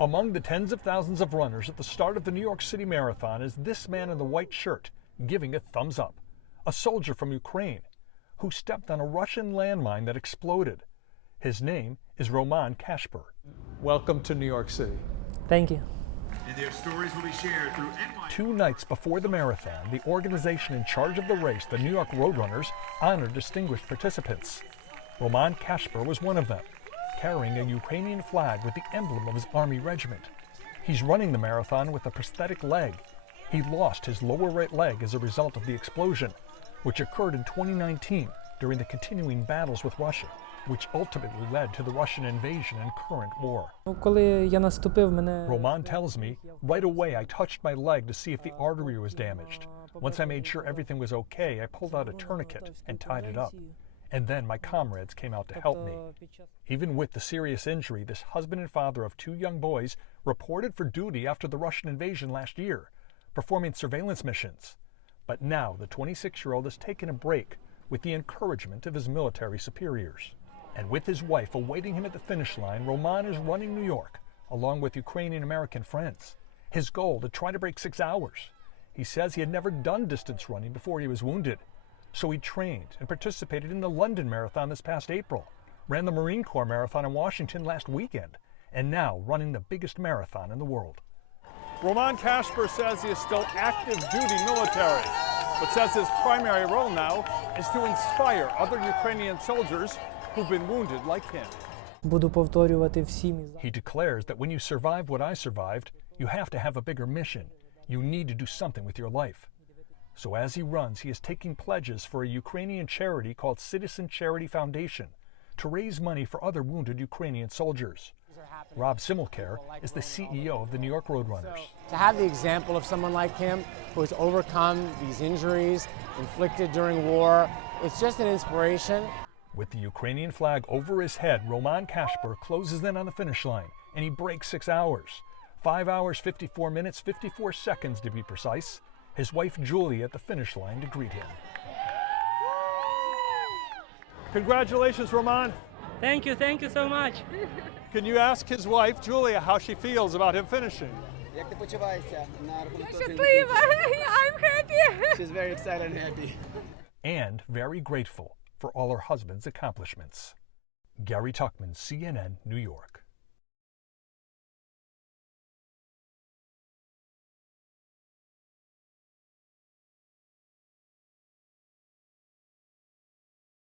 Among the tens of thousands of runners at the start of the New York City Marathon is this man in the white shirt, giving a thumbs up. A soldier from Ukraine who stepped on a Russian landmine that exploded. His name is Roman Kashper. Welcome to New York City. Thank you. And their stories will be shared through NYC. 2 nights before the marathon, the organization in charge of the race, the New York Roadrunners, honored distinguished participants. Roman Kashper was one of them, carrying a Ukrainian flag with the emblem of his army regiment. He's running the marathon with a prosthetic leg. He lost his lower right leg as a result of the explosion, which occurred in 2019 during the continuing battles with Russia, which ultimately led to the Russian invasion and current war. Roman tells me, right away I touched my leg to see if the artery was damaged. Once I made sure everything was okay, I pulled out a tourniquet and tied it up. And then my comrades came out to help me. Even with the serious injury, this husband and father of 2 young boys reported for duty after the Russian invasion last year, performing surveillance missions. But now the 26-year-old has taken a break with the encouragement of his military superiors. And with his wife awaiting him at the finish line, Roman is running New York, along with Ukrainian-American friends. His goal to try to break 6 hours. He says he had never done distance running before he was wounded. So he trained and participated in the London Marathon this past April, ran the Marine Corps Marathon in Washington last weekend, and now running the biggest marathon in the world. Roman Kashper says he is still active duty military, but says his primary role now is to inspire other Ukrainian soldiers who've been wounded like him. He declares that when you survive what I survived, you have to have a bigger mission. You need to do something with your life. So as he runs, he is taking pledges for a Ukrainian charity called Citizen Charity Foundation to raise money for other wounded Ukrainian soldiers. Rob Simmelkar is the CEO of the New York Roadrunners. To have the example of someone like him who has overcome these injuries inflicted during war, it's just an inspiration. With the Ukrainian flag over his head, Roman Kashper closes in on the finish line, and he breaks 6 hours. 5 hours, 54 minutes, 54 seconds to be precise. His wife Julie at the finish line to greet him. Congratulations, Roman. Thank you so much. Can you ask his wife, Julia, how she feels about him finishing? I'm happy. She's very excited and happy. And very grateful for all her husband's accomplishments. Gary Tuckman, CNN, New York.